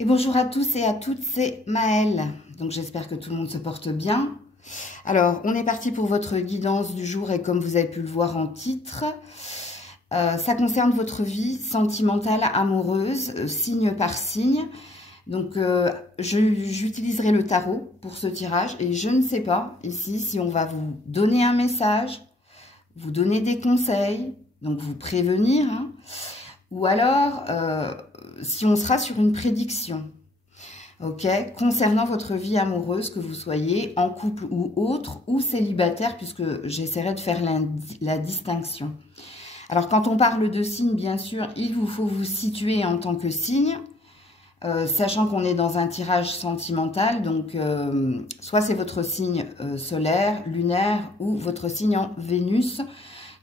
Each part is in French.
Et bonjour à tous et à toutes, c'est Maëlle. Donc j'espère que tout le monde se porte bien. Alors, on est parti pour votre guidance du jour et comme vous avez pu le voir en titre, ça concerne votre vie sentimentale, amoureuse, signe par signe. Donc, j'utiliserai le tarot pour ce tirage et je ne sais pas ici si on va vous donner un message, vous donner des conseils, donc vous prévenir, hein, ou alors si on sera sur une prédiction, ok, concernant votre vie amoureuse, que vous soyez en couple ou autre, ou célibataire, puisque j'essaierai de faire la distinction. Alors, quand on parle de signe, bien sûr, il vous faut vous situer en tant que signe, sachant qu'on est dans un tirage sentimental, donc soit c'est votre signe solaire, lunaire, ou votre signe en Vénus.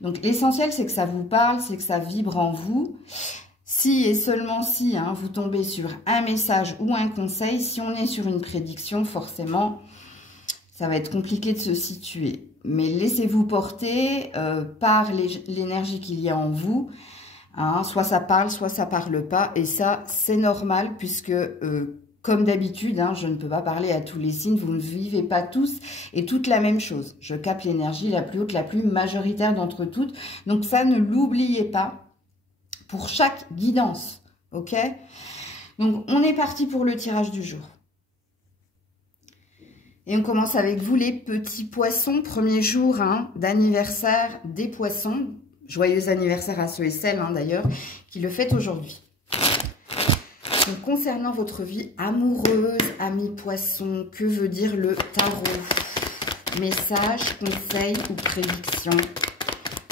Donc, l'essentiel, c'est que ça vous parle, c'est que ça vibre en vous. Si et seulement si hein, vous tombez sur un message ou un conseil, si on est sur une prédiction, forcément, ça va être compliqué de se situer. Mais laissez-vous porter par l'énergie qu'il y a en vous. Hein, soit ça parle, soit ça parle pas. Et ça, c'est normal puisque, comme d'habitude, hein, je ne peux pas parler à tous les signes. Vous ne vivez pas tous et toutes la même chose. Je capte l'énergie la plus haute, la plus majoritaire d'entre toutes. Donc ça, ne l'oubliez pas. Pour chaque guidance, ok? Donc, on est parti pour le tirage du jour. Et on commence avec vous, les petits poissons. Premier jour hein, d'anniversaire des poissons. Joyeux anniversaire à ceux et celles, hein, d'ailleurs, qui le fêtent aujourd'hui. Donc, concernant votre vie amoureuse, amis poissons, que veut dire le tarot? Message, conseil ou prédiction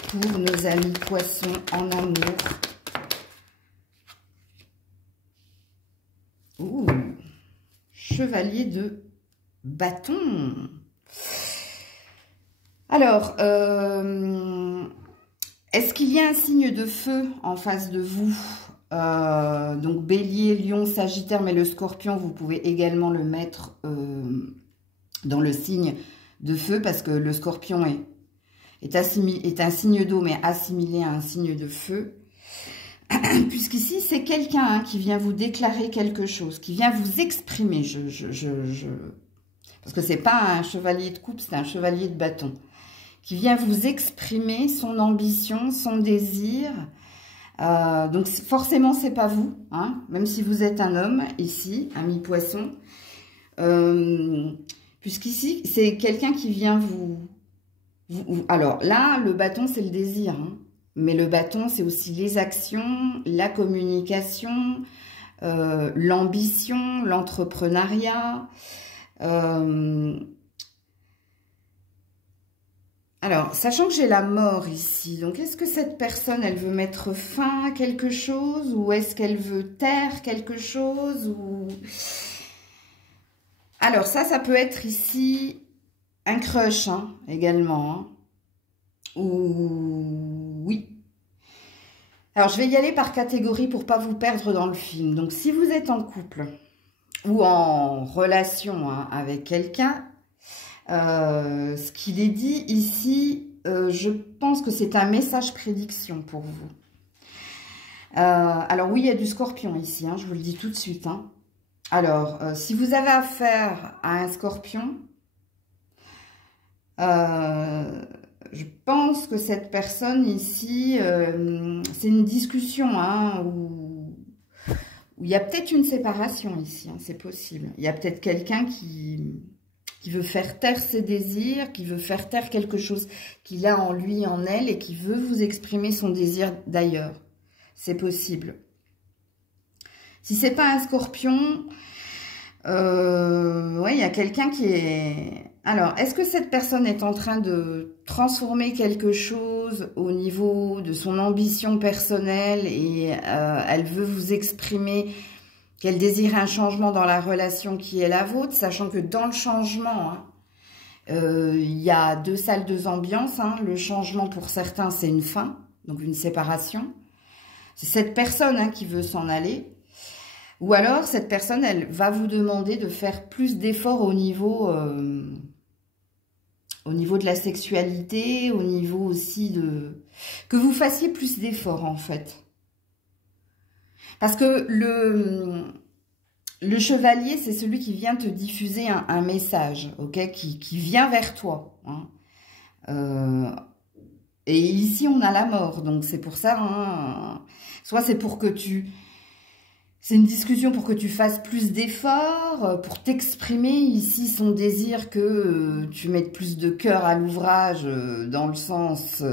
pour nos amis poissons en amour? Ouh, chevalier de bâton. Alors, est-ce qu'il y a un signe de feu en face de vous? Donc, bélier, lion, sagittaire, mais le scorpion, vous pouvez également le mettre dans le signe de feu parce que le scorpion est un signe d'eau, mais assimilé à un signe de feu. Puisqu'ici, c'est quelqu'un hein, qui vient vous déclarer quelque chose, qui vient vous exprimer. Parce que c'est pas un chevalier de coupe, c'est un chevalier de bâton. Qui vient vous exprimer son ambition, son désir. Donc, forcément, c'est pas vous, hein, même si vous êtes un homme, ici, un mi-poisson. Puisqu'ici, c'est quelqu'un qui vient vous... Alors, là, le bâton, c'est le désir, hein. Mais le bâton, c'est aussi les actions, la communication, l'ambition, l'entrepreneuriat. Alors, sachant que j'ai la mort ici, donc est-ce que cette personne, elle veut mettre fin à quelque chose ou est-ce qu'elle veut taire quelque chose ou... Alors, ça peut être ici un crush hein, également, hein. Ou oui. Alors, je vais y aller par catégorie pour pas vous perdre dans le film. Donc, si vous êtes en couple ou en relation hein, avec quelqu'un, ce qu'il est dit ici, je pense que c'est un message prédiction pour vous. Alors, oui, il y a du scorpion ici, hein, je vous le dis tout de suite. Hein. Alors, si vous avez affaire à un scorpion, je pense que cette personne ici, c'est une discussion hein, où il y a peut-être une séparation ici, hein, c'est possible. Il y a peut-être quelqu'un qui veut faire taire ses désirs, qui veut faire taire quelque chose qu'il a en lui, en elle, et qui veut vous exprimer son désir d'ailleurs. C'est possible. Si c'est pas un scorpion, ouais, il y a quelqu'un qui est... Alors, est-ce que cette personne est en train de transformer quelque chose au niveau de son ambition personnelle et elle veut vous exprimer qu'elle désire un changement dans la relation qui est la vôtre, sachant que dans le changement, hein, il y a deux salles, deux ambiances. Hein. Le changement, pour certains, c'est une fin, donc une séparation. C'est cette personne hein, qui veut s'en aller. Ou alors, cette personne, elle va vous demander de faire plus d'efforts au niveau de la sexualité, au niveau aussi de... Que vous fassiez plus d'efforts, en fait. Parce que Le chevalier, c'est celui qui vient te diffuser un message, ok, qui vient vers toi. Hein. Et ici, on a la mort, donc c'est pour ça, hein, soit c'est pour que tu... C'est une discussion pour que tu fasses plus d'efforts, pour t'exprimer ici son désir que tu mettes plus de cœur à l'ouvrage dans le sens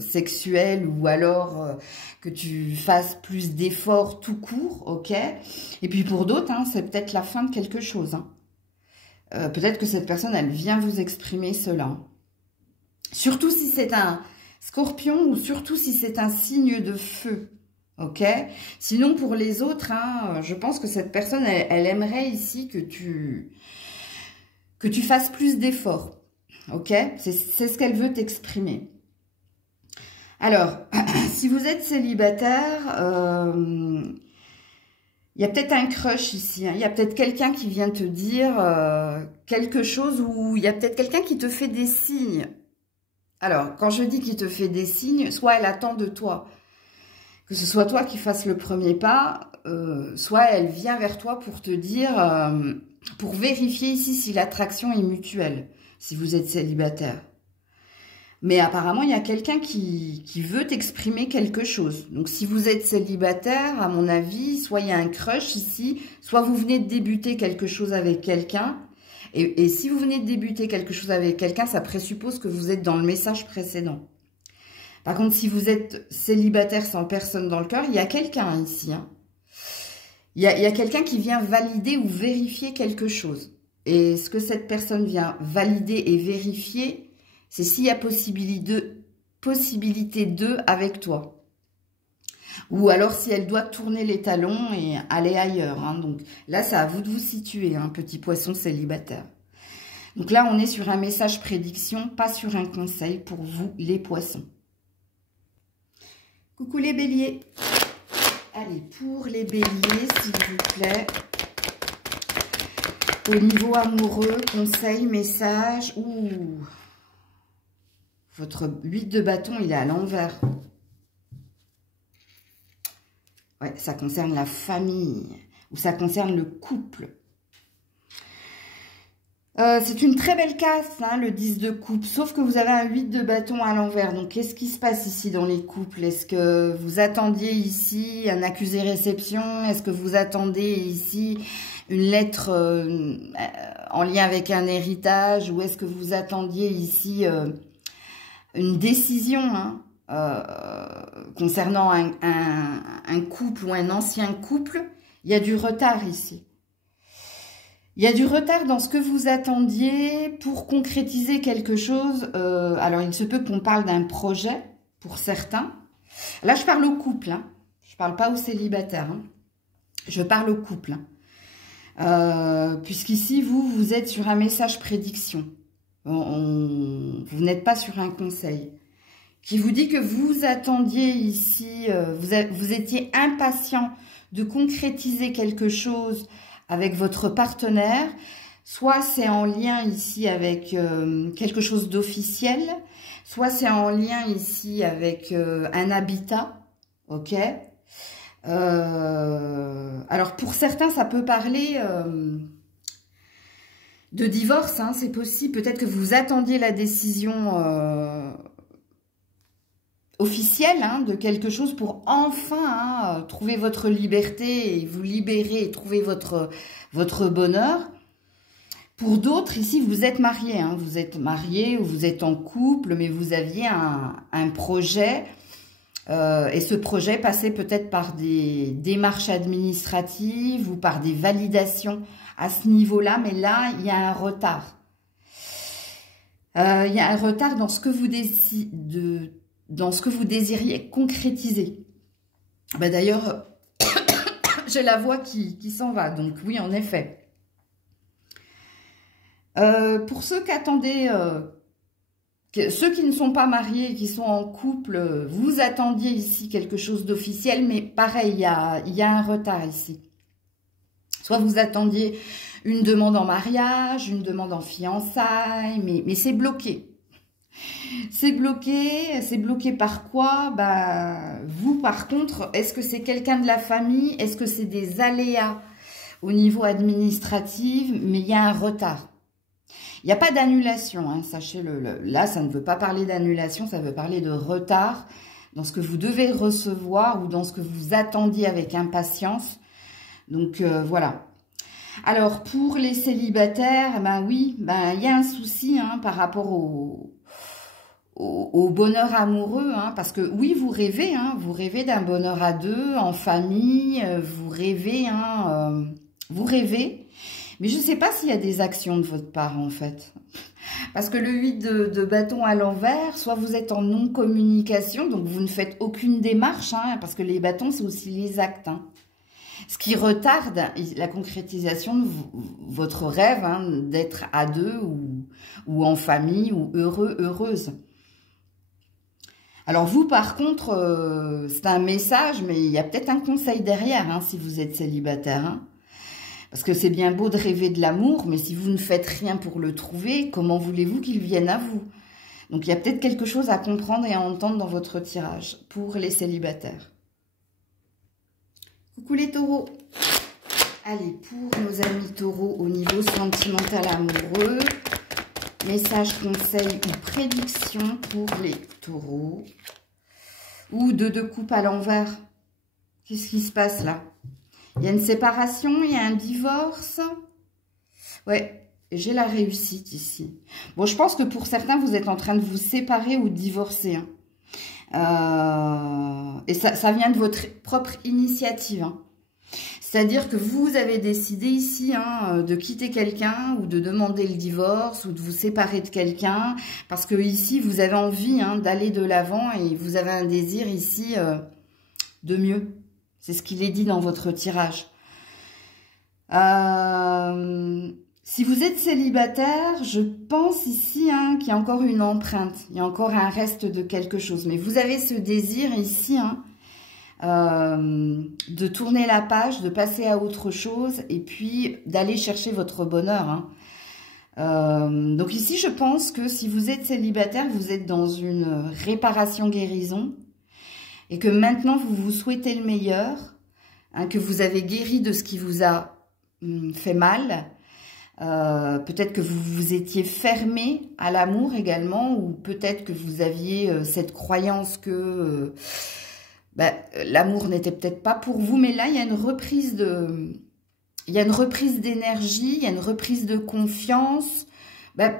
sexuel, ou alors que tu fasses plus d'efforts tout court, ok? Et puis pour d'autres, hein, c'est peut-être la fin de quelque chose. Hein. Peut-être que cette personne, elle vient vous exprimer cela. Surtout si c'est un scorpion ou surtout si c'est un signe de feu. Ok. Sinon, pour les autres, hein, je pense que cette personne, elle aimerait ici que tu fasses plus d'efforts. Ok. C'est ce qu'elle veut t'exprimer. Alors, si vous êtes célibataire, il y a peut-être un crush ici. Hein. Il y a peut-être quelqu'un qui vient te dire quelque chose, ou il y a peut-être quelqu'un qui te fait des signes. Alors, quand je dis qu'il te fait des signes, soit elle attend de toi que ce soit toi qui fasses le premier pas, soit elle vient vers toi pour te dire, pour vérifier ici si l'attraction est mutuelle, si vous êtes célibataire. Mais apparemment, il y a quelqu'un qui veut t'exprimer quelque chose. Donc, si vous êtes célibataire, à mon avis, soit il y a un crush ici, soit vous venez de débuter quelque chose avec quelqu'un. Et si vous venez de débuter quelque chose avec quelqu'un, ça présuppose que vous êtes dans le message précédent. Par contre, si vous êtes célibataire sans personne dans le cœur, il y a quelqu'un ici. Hein. Il y a quelqu'un qui vient valider ou vérifier quelque chose. Et ce que cette personne vient valider et vérifier, c'est s'il y a possibilité d'eux avec toi. Ou alors si elle doit tourner les talons et aller ailleurs. Hein. Donc là, c'est à vous de vous situer, hein, petit poisson célibataire. Donc là, on est sur un message prédiction, pas sur un conseil pour vous, les poissons. Coucou les béliers. Allez, pour les béliers, s'il vous plaît. Au niveau amoureux, conseil, message. Ouh. Votre 8 de bâton, il est à l'envers. Ouais, ça concerne la famille. Ou ça concerne le couple. C'est une très belle case, hein, le 10 de coupe, sauf que vous avez un 8 de bâton à l'envers. Donc, qu'est-ce qui se passe ici dans les couples? Est-ce que vous attendiez ici un accusé-réception? Est-ce que vous attendez ici une lettre en lien avec un héritage? Ou est-ce que vous attendiez ici une décision hein, concernant un couple ou un ancien couple? Il y a du retard ici. Il y a du retard dans ce que vous attendiez pour concrétiser quelque chose. Alors, il se peut qu'on parle d'un projet pour certains. Là, je parle au couple. Hein. Je ne parle pas aux célibataires. Hein. Je parle au couple. Hein. Puisqu'ici, vous êtes sur un message prédiction. Vous n'êtes pas sur un conseil. Qui vous dit que vous attendiez ici, vous étiez impatient de concrétiser quelque chose avec votre partenaire, soit c'est en lien ici avec quelque chose d'officiel, soit c'est en lien ici avec un habitat, ok. Alors pour certains, ça peut parler de divorce, hein, c'est possible. Peut-être que vous attendiez la décision officielle hein, de quelque chose pour enfin hein, trouver votre liberté et vous libérer et trouver votre bonheur. Pour d'autres, ici, vous êtes mariés. Hein, vous êtes mariés ou vous êtes en couple, mais vous aviez un projet et ce projet passait peut-être par des démarches administratives ou par des validations à ce niveau-là, mais là, il y a un retard. Il y a un retard dans ce que vous désiriez concrétiser. Ben d'ailleurs, j'ai la voix qui s'en va, donc oui, en effet. Pour ceux qui attendaient, ceux qui ne sont pas mariés, qui sont en couple, vous attendiez ici quelque chose d'officiel, mais pareil, il y a un retard ici. Soit vous attendiez une demande en mariage, une demande en fiançailles, mais c'est bloqué. C'est bloqué par quoi? Bah, vous, par contre, est-ce que c'est quelqu'un de la famille? Est-ce que c'est des aléas au niveau administratif, mais il y a un retard. Il n'y a pas d'annulation, hein, sachez-le. Là, ça ne veut pas parler d'annulation, ça veut parler de retard dans ce que vous devez recevoir ou dans ce que vous attendiez avec impatience. Donc, voilà. Alors, pour les célibataires, ben oui, ben, il y a un souci hein, par rapport au bonheur amoureux, hein, parce que oui, vous rêvez d'un bonheur à deux, en famille, vous rêvez, mais je ne sais pas s'il y a des actions de votre part, en fait. Parce que le 8 de bâton à l'envers, soit vous êtes en non-communication, donc vous ne faites aucune démarche, hein, parce que les bâtons, c'est aussi les actes. Hein. Ce qui retarde la concrétisation de votre rêve hein, d'être à deux ou en famille ou heureux, heureuse. Alors vous, par contre, c'est un message, mais il y a peut-être un conseil derrière hein, si vous êtes célibataire. Hein. Parce que c'est bien beau de rêver de l'amour, mais si vous ne faites rien pour le trouver, comment voulez-vous qu'il vienne à vous? Donc il y a peut-être quelque chose à comprendre et à entendre dans votre tirage pour les célibataires. Coucou les taureaux. Allez, pour nos amis taureaux au niveau sentimental amoureux, message, conseil ou prédiction pour les taureaux. Ou deux coupes à l'envers. Qu'est-ce qui se passe là? Il y a une séparation, il y a un divorce. Ouais, j'ai la réussite ici. Bon, je pense que pour certains, vous êtes en train de vous séparer ou de divorcer. Hein. Et ça vient de votre propre initiative. Hein. C'est-à-dire que vous avez décidé ici hein, de quitter quelqu'un ou de demander le divorce ou de vous séparer de quelqu'un. Parce que ici, vous avez envie hein, d'aller de l'avant et vous avez un désir ici de mieux. C'est ce qu'il est dit dans votre tirage. Si vous êtes célibataire, je pense ici hein, qu'il y a encore une empreinte. Il y a encore un reste de quelque chose. Mais vous avez ce désir ici hein, de tourner la page, de passer à autre chose et puis d'aller chercher votre bonheur. Hein. Donc ici, je pense que si vous êtes célibataire, vous êtes dans une réparation-guérison. Et que maintenant, vous vous souhaitez le meilleur, hein, que vous avez guéri de ce qui vous a fait mal. Peut-être que vous vous étiez fermé à l'amour également, ou peut-être que vous aviez cette croyance que l'amour n'était peut-être pas pour vous. Mais là, il y a une reprise d'énergie, il y a une reprise de confiance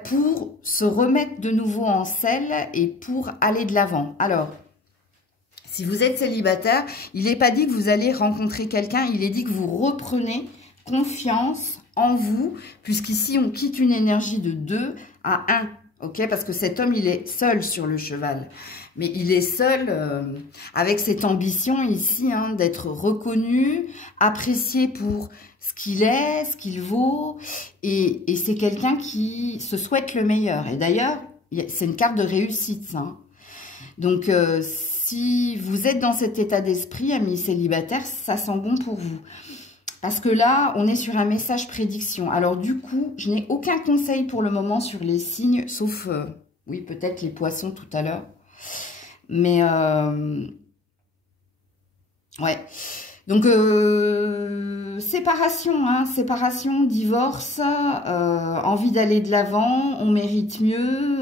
pour se remettre de nouveau en selle et pour aller de l'avant. Alors, si vous êtes célibataire, il n'est pas dit que vous allez rencontrer quelqu'un, il est dit que vous reprenez confiance en vous, puisqu'ici, on quitte une énergie de 2 à 1, ok? Parce que cet homme, il est seul sur le cheval. Mais il est seul avec cette ambition ici hein, d'être reconnu, apprécié pour ce qu'il est, ce qu'il vaut. Et c'est quelqu'un qui se souhaite le meilleur. Et d'ailleurs, c'est une carte de réussite, ça. Hein. Donc, si vous êtes dans cet état d'esprit, amis célibataires, ça sent bon pour vous. Parce que là, on est sur un message prédiction. Alors du coup, je n'ai aucun conseil pour le moment sur les signes, sauf, oui, peut-être les poissons tout à l'heure. Mais, ouais. Donc, séparation, hein, séparation, divorce, envie d'aller de l'avant, on mérite mieux,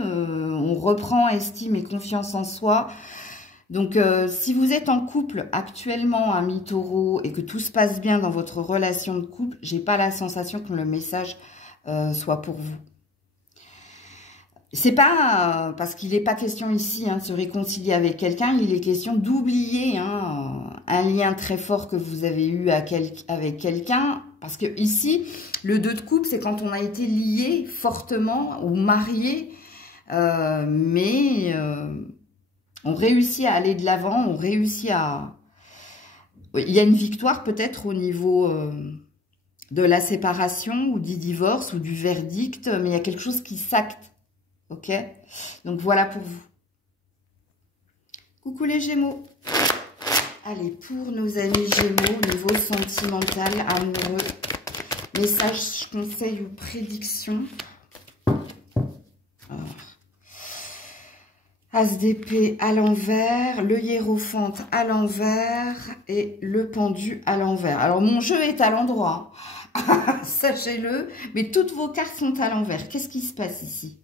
on reprend estime et confiance en soi. Donc, si vous êtes en couple actuellement, amis taureau, et que tout se passe bien dans votre relation de couple, j'ai pas la sensation que le message soit pour vous. C'est pas parce qu'il n'est pas question ici hein, de se réconcilier avec quelqu'un, il est question d'oublier hein, un lien très fort que vous avez eu avec quelqu'un. Parce que ici, le 2 de coupe, c'est quand on a été lié fortement ou marié, mais on réussit à aller de l'avant, on réussit à... Il y a une victoire peut-être au niveau de la séparation ou du divorce ou du verdict, mais il y a quelque chose qui s'acte. Ok, donc voilà pour vous. Coucou les Gémeaux. Allez, pour nos amis Gémeaux, niveau sentimental, amoureux, message, conseil ou prédiction. As d'épée à l'envers, le hiérophante à l'envers et le pendu à l'envers. Alors, mon jeu est à l'endroit. Sachez-le, mais toutes vos cartes sont à l'envers. Qu'est-ce qui se passe ici?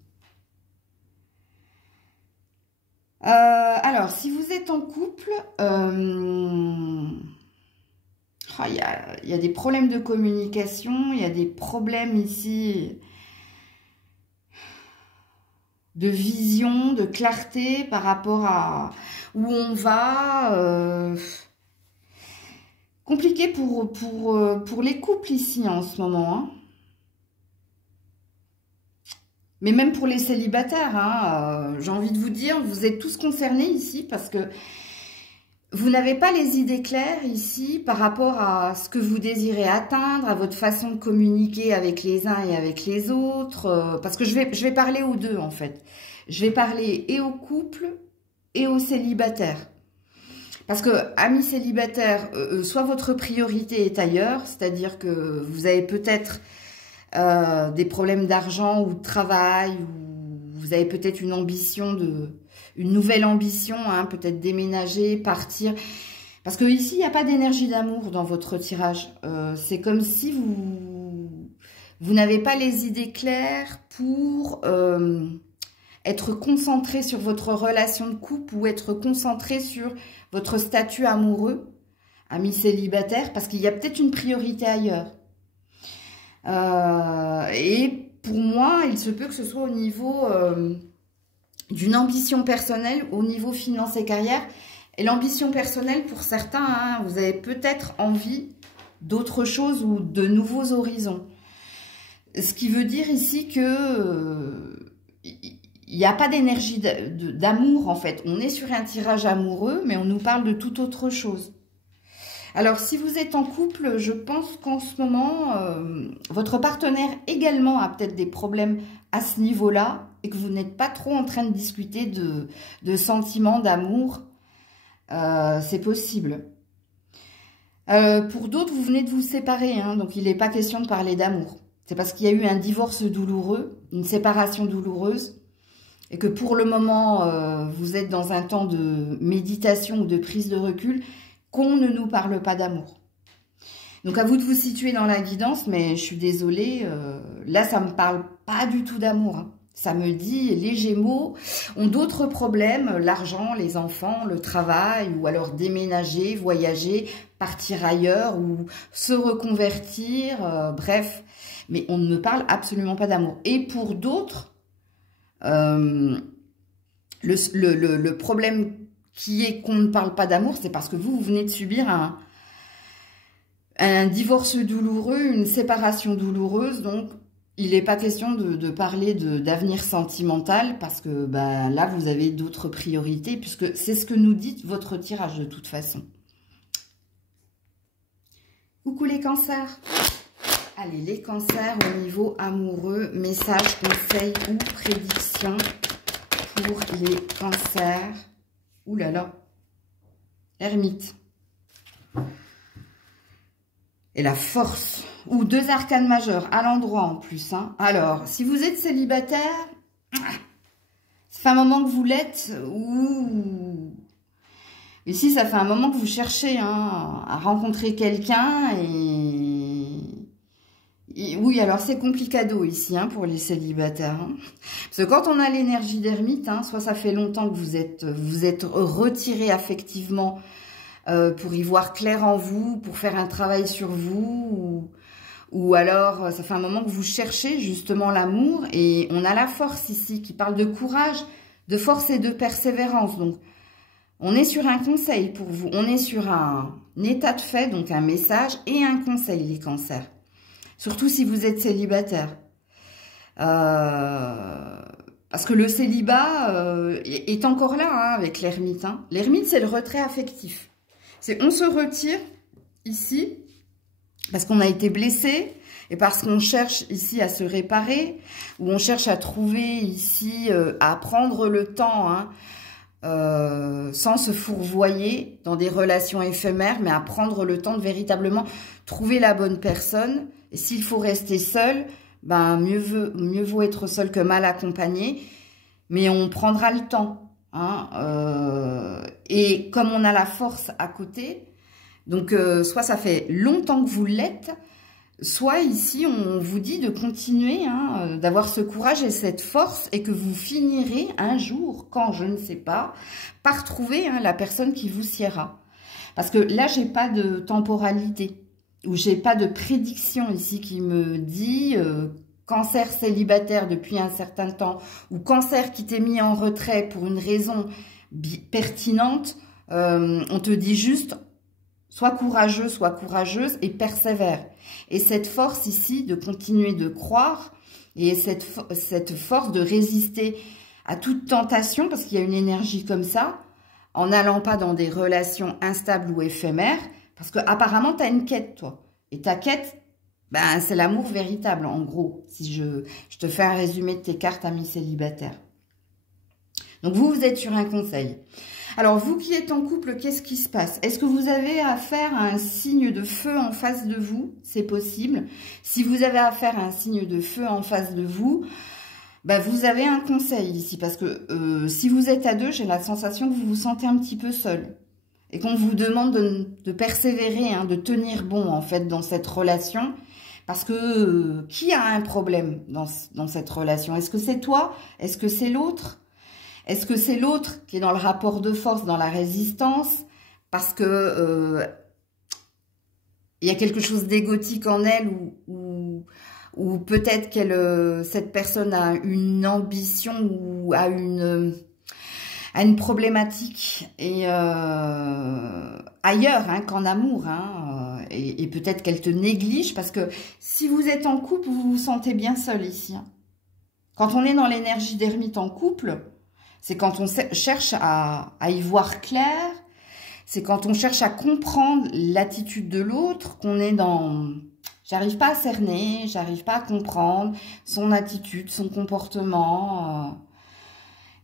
Alors, si vous êtes en couple, il y a des problèmes de communication, il y a des problèmes ici de vision, de clarté par rapport à où on va. Compliqué pour les couples ici en ce moment. Hein. Mais même pour les célibataires, hein, j'ai envie de vous dire, vous êtes tous concernés ici parce que vous n'avez pas les idées claires ici par rapport à ce que vous désirez atteindre, à votre façon de communiquer avec les uns et avec les autres. Parce que je vais parler aux deux en fait. Je vais parler et aux couples et aux célibataires. Parce que, amis célibataires, soit votre priorité est ailleurs, c'est-à-dire que vous avez peut-être des problèmes d'argent ou de travail, ou vous avez peut-être une ambition une nouvelle ambition, hein, peut-être déménager, partir. Parce que ici, il n'y a pas d'énergie d'amour dans votre tirage. C'est comme si vous n'avez pas les idées claires pour être concentré sur votre relation de couple ou être concentré sur votre statut amoureux, ami célibataire, parce qu'il y a peut-être une priorité ailleurs. Et pour moi, il se peut que ce soit au niveau d'une ambition personnelle, au niveau finance et carrière. Et l'ambition personnelle, pour certains, hein, vous avez peut-être envie d'autre chose ou de nouveaux horizons. Ce qui veut dire ici que il n'y a pas d'énergie d'amour en fait. On est sur un tirage amoureux, mais on nous parle de toute autre chose. Alors, si vous êtes en couple, je pense qu'en ce moment, votre partenaire également a peut-être des problèmes à ce niveau-là et que vous n'êtes pas trop en train de discuter de sentiments, d'amour. C'est possible. Pour d'autres, vous venez de vous séparer, hein, donc il n'est pas question de parler d'amour. C'est parce qu'il y a eu un divorce douloureux, une séparation douloureuse, et que pour le moment, vous êtes dans un temps de méditation ou de prise de recul, qu'on ne nous parle pas d'amour. Donc à vous de vous situer dans la guidance, mais je suis désolée, là ça me parle pas du tout d'amour. Hein. Ça me dit, les Gémeaux ont d'autres problèmes, l'argent, les enfants, le travail, ou alors déménager, voyager, partir ailleurs, ou se reconvertir, bref. Mais on ne me parle absolument pas d'amour. Et pour d'autres, le problème qui est qu'on ne parle pas d'amour, c'est parce que vous venez de subir un divorce douloureux, une séparation douloureuse, donc il n'est pas question de parler d'avenir sentimental, parce que bah, là, vous avez d'autres priorités, puisque c'est ce que nous dit votre tirage de toute façon. Coucou les cancers. Allez, les cancers au niveau amoureux, messages, conseils ou prédictions pour les cancers. Ouh là là, ermite. Et la force, ou deux arcanes majeures, à l'endroit en plus. Hein. Alors, si vous êtes célibataire, ça fait un moment que vous l'êtes, ou... Ici, ça fait un moment que vous cherchez hein, à rencontrer quelqu'un, et oui, alors c'est complicado ici hein, pour les célibataires. Hein. Parce que quand on a l'énergie d'ermite, hein, soit ça fait longtemps que vous êtes retiré affectivement pour y voir clair en vous, pour faire un travail sur vous, ou alors ça fait un moment que vous cherchez justement l'amour, et on a la force ici qui parle de courage, de force et de persévérance. Donc on est sur un conseil pour vous, on est sur un état de fait, donc un message et un conseil les cancers. Surtout si vous êtes célibataire. Parce que le célibat est encore là hein, avec l'ermite. Hein. L'ermite, c'est le retrait affectif. On se retire ici parce qu'on a été blessé et parce qu'on cherche ici à se réparer, ou on cherche à trouver ici, à prendre le temps, hein, sans se fourvoyer dans des relations éphémères, mais à prendre le temps de véritablement trouver la bonne personne. Et s'il faut rester seul, ben mieux vaut être seul que mal accompagné. Mais on prendra le temps. Hein, et comme on a la force à côté, donc soit ça fait longtemps que vous l'êtes, soit ici, on vous dit de continuer, hein, d'avoir ce courage et cette force, et que vous finirez un jour, quand je ne sais pas, par trouver, hein, la personne qui vous siera. Parce que là, j'ai pas de temporalité, ou j'ai pas de prédiction ici qui me dit cancer célibataire depuis un certain temps, ou cancer qui t'est mis en retrait pour une raison pertinente. On te dit juste, sois courageux, sois courageuse et persévère. Et cette force ici de continuer de croire, et cette force de résister à toute tentation, parce qu'il y a une énergie comme ça, en n'allant pas dans des relations instables ou éphémères, parce que apparemment tu as une quête, toi. Et ta quête, ben, c'est l'amour véritable, en gros, si je te fais un résumé de tes cartes, amis célibataires. Donc vous êtes sur un conseil. Alors vous qui êtes en couple, qu'est-ce qui se passe? Est-ce que vous avez affaire à un signe de feu en face de vous? C'est possible. Si vous avez affaire à un signe de feu en face de vous, bah, vous avez un conseil ici, parce que si vous êtes à deux, j'ai la sensation que vous vous sentez un petit peu seul et qu'on vous demande de persévérer, hein, de tenir bon en fait dans cette relation, parce que qui a un problème dans cette relation? Est-ce que c'est toi? Est-ce que c'est l'autre? Est-ce que c'est l'autre qui est dans le rapport de force, dans la résistance, parce que il y a quelque chose d'égotique en elle, ou peut-être cette personne a une ambition ou a une problématique et ailleurs, hein, qu'en amour, hein, et peut-être qu'elle te néglige, parce que si vous êtes en couple, vous vous sentez bien seul ici. Hein. Quand on est dans l'énergie d'ermite en couple, c'est quand on cherche à y voir clair, c'est quand on cherche à comprendre l'attitude de l'autre, qu'on est dans... J'arrive pas à cerner, j'arrive pas à comprendre son attitude, son comportement.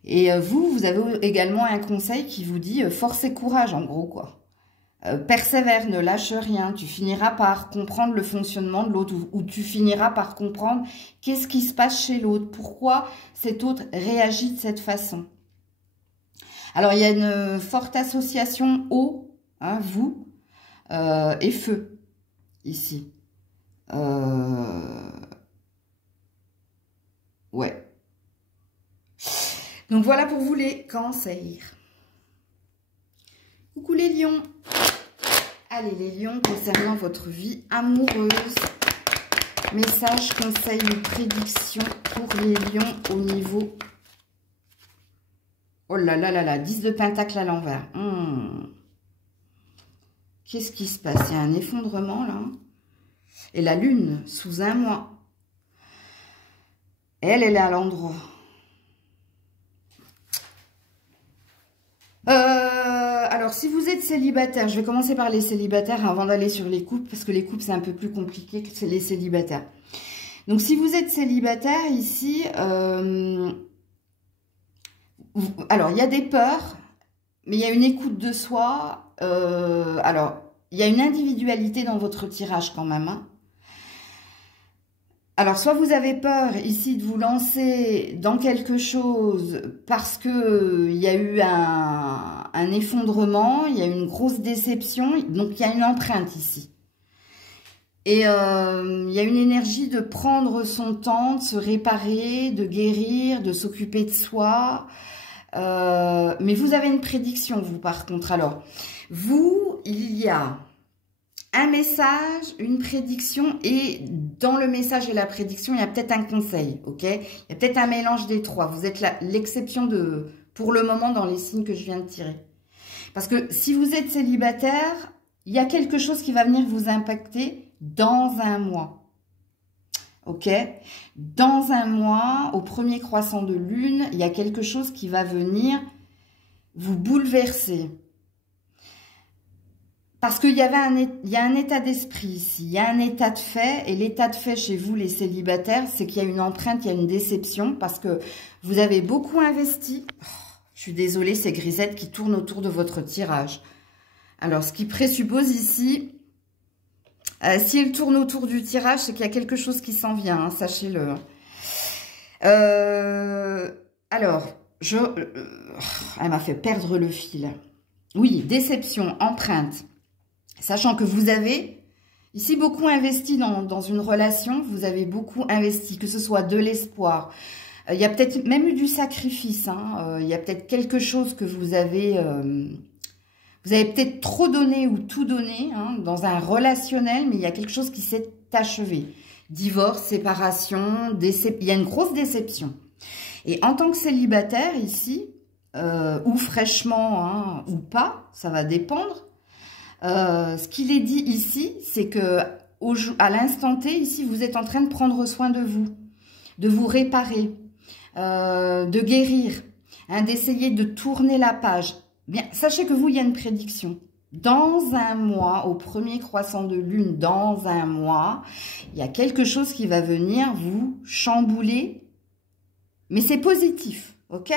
Et vous avez également un conseil qui vous dit force et courage, en gros, quoi. Persévère, ne lâche rien, tu finiras par comprendre le fonctionnement de l'autre, ou tu finiras par comprendre qu'est-ce qui se passe chez l'autre, pourquoi cet autre réagit de cette façon. Alors, il y a une forte association eau, hein, vous, et feu, ici. Ouais. Donc voilà pour vous les cancers. Coucou les lions. Allez les lions, concernant votre vie amoureuse. Messages, conseils ou prédictions pour les lions au niveau... Oh là là là là, 10 de pentacle à l'envers. Qu'est-ce qui se passe? Il y a un effondrement là. Et la lune, sous un mois. Elle est à l'endroit. Alors, si vous êtes célibataire, je vais commencer par les célibataires avant d'aller sur les couples, parce que les couples, c'est un peu plus compliqué que les célibataires. Donc, si vous êtes célibataire, ici, alors, il y a des peurs, mais il y a une écoute de soi. Alors, il y a une individualité dans votre tirage quand même, hein. Alors, soit vous avez peur ici de vous lancer dans quelque chose parce que il y a eu un effondrement, il y a eu une grosse déception, donc il y a une empreinte ici. Et il y a une énergie de prendre son temps, de se réparer, de guérir, de s'occuper de soi. Mais vous avez une prédiction, vous, par contre. Alors, vous, il y a... un message, une prédiction, et dans le message et la prédiction, il y a peut-être un conseil, ok? Il y a peut-être un mélange des trois. Vous êtes l'exception pour le moment dans les signes que je viens de tirer. Parce que si vous êtes célibataire, il y a quelque chose qui va venir vous impacter dans un mois, ok? Dans un mois, au premier croissant de lune, il y a quelque chose qui va venir vous bouleverser. Parce qu'il y a un état d'esprit ici, il y a un état de fait, et l'état de fait chez vous, les célibataires, c'est qu'il y a une empreinte, il y a une déception, parce que vous avez beaucoup investi. Oh, je suis désolée, c'est Grisette qui tourne autour de votre tirage. Alors, ce qui présuppose ici, si elle tourne autour du tirage, c'est qu'il y a quelque chose qui s'en vient, hein, sachez-le. Alors, elle m'a fait perdre le fil. Oui, déception, empreinte. Sachant que vous avez Ici, beaucoup investi dans une relation, vous avez beaucoup investi, que ce soit de l'espoir. Il y a peut-être même eu du sacrifice, hein. Il y a peut-être quelque chose que vous avez peut-être trop donné ou tout donné, hein, dans un relationnel, mais il y a quelque chose qui s'est achevé. Divorce, séparation, il y a une grosse déception. Et en tant que célibataire ici, ou fraîchement, hein, ou pas, ça va dépendre. Ce qu'il est dit ici, c'est que à l'instant T, ici, vous êtes en train de prendre soin de vous réparer, de guérir, hein, d'essayer de tourner la page. Bien, sachez que vous, il y a une prédiction. Dans un mois, au premier croissant de lune, dans un mois, il y a quelque chose qui va venir vous chambouler, mais c'est positif, ok?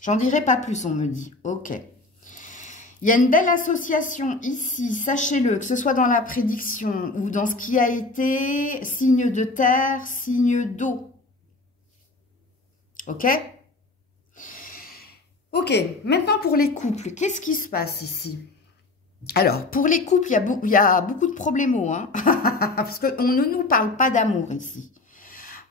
J'en dirai pas plus, on me dit, ok. Il y a une belle association ici, sachez-le, que ce soit dans la prédiction ou dans ce qui a été signe de terre, signe d'eau. Ok? Ok, maintenant pour les couples, qu'est-ce qui se passe ici? Alors, pour les couples, il y a beaucoup de problèmes, hein, parce qu'on ne nous parle pas d'amour ici.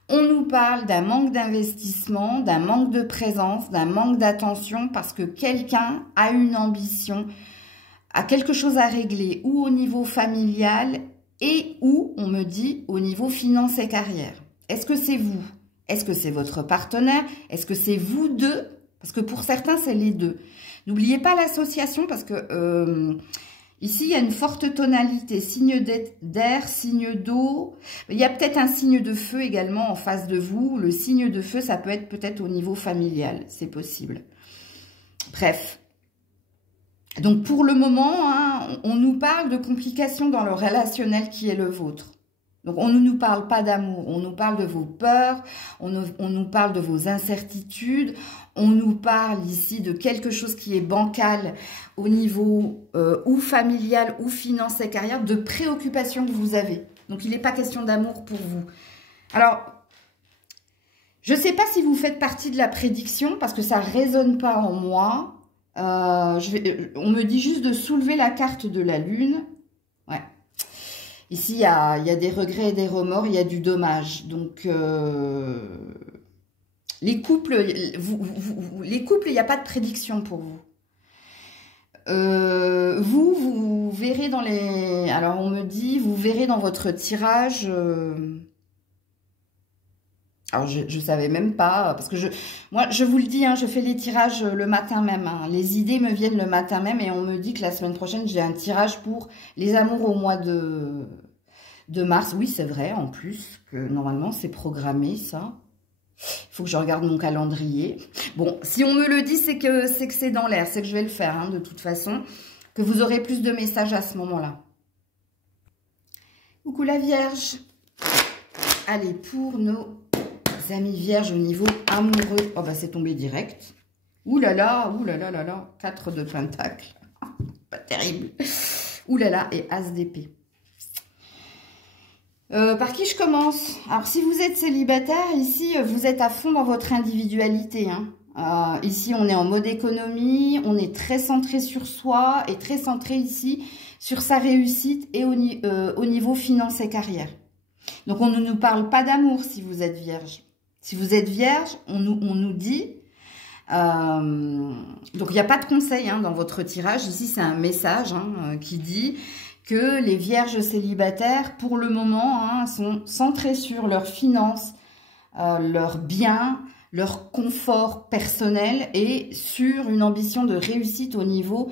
On nous parle d'un manque d'investissement, d'un manque de présence, d'un manque d'attention parce que quelqu'un a une ambition, a quelque chose à régler ou au niveau familial et ou, on me dit, au niveau finance et carrière. Est-ce que c'est vous? Est-ce que c'est votre partenaire? Est-ce que c'est vous deux? Parce que pour certains, c'est les deux. N'oubliez pas l'association parce que... ici, il y a une forte tonalité, signe d'air, signe d'eau. Il y a peut-être un signe de feu également en face de vous. Le signe de feu, ça peut être peut-être au niveau familial, c'est possible. Bref. Donc, pour le moment, hein, on nous parle de complications dans le relationnel qui est le vôtre. Donc, on ne nous parle pas d'amour, on nous parle de vos peurs, on nous parle de vos incertitudes, on nous parle ici de quelque chose qui est bancal au niveau ou familial ou finance et carrière, de préoccupations que vous avez. Donc, il n'est pas question d'amour pour vous. Alors, je ne sais pas si vous faites partie de la prédiction parce que ça ne résonne pas en moi. On me dit juste de soulever la carte de la lune. Ouais. Ici, il y a des regrets et des remords, il y a du dommage. Donc, les couples, il n'y a pas de prédiction pour vous. Vous verrez dans les... Alors, on me dit, vous verrez dans votre tirage... Alors, je ne savais même pas, parce que moi, je vous le dis, hein, je fais les tirages le matin même. Hein. Les idées me viennent le matin même et on me dit que la semaine prochaine, j'ai un tirage pour les amours au mois de mars. Oui, c'est vrai, en plus, que normalement, c'est programmé, ça. Il faut que je regarde mon calendrier. Bon, si on me le dit, c'est que c'est dans l'air, c'est que je vais le faire, hein, de toute façon, que vous aurez plus de messages à ce moment-là. Coucou la Vierge. Allez, pour nos... amis vierges au niveau amoureux. Oh, bah, c'est tombé direct. Ouh là là, ouh là là là là. 4 de pentacles. Pas terrible. Ouh là là, et as d'épée. Par qui je commence? Alors, si vous êtes célibataire, ici, vous êtes à fond dans votre individualité. Hein. Ici, on est en mode économie. On est très centré sur soi et très centré ici sur sa réussite et au niveau finance et carrière. Donc, on ne nous parle pas d'amour si vous êtes vierge. Si vous êtes vierge, on nous dit... donc, il n'y a pas de conseil hein, dans votre tirage. Ici, c'est un message hein, qui dit que les vierges célibataires, pour le moment, hein, sont centrées sur leurs finances, leurs biens, leur confort personnel et sur une ambition de réussite au niveau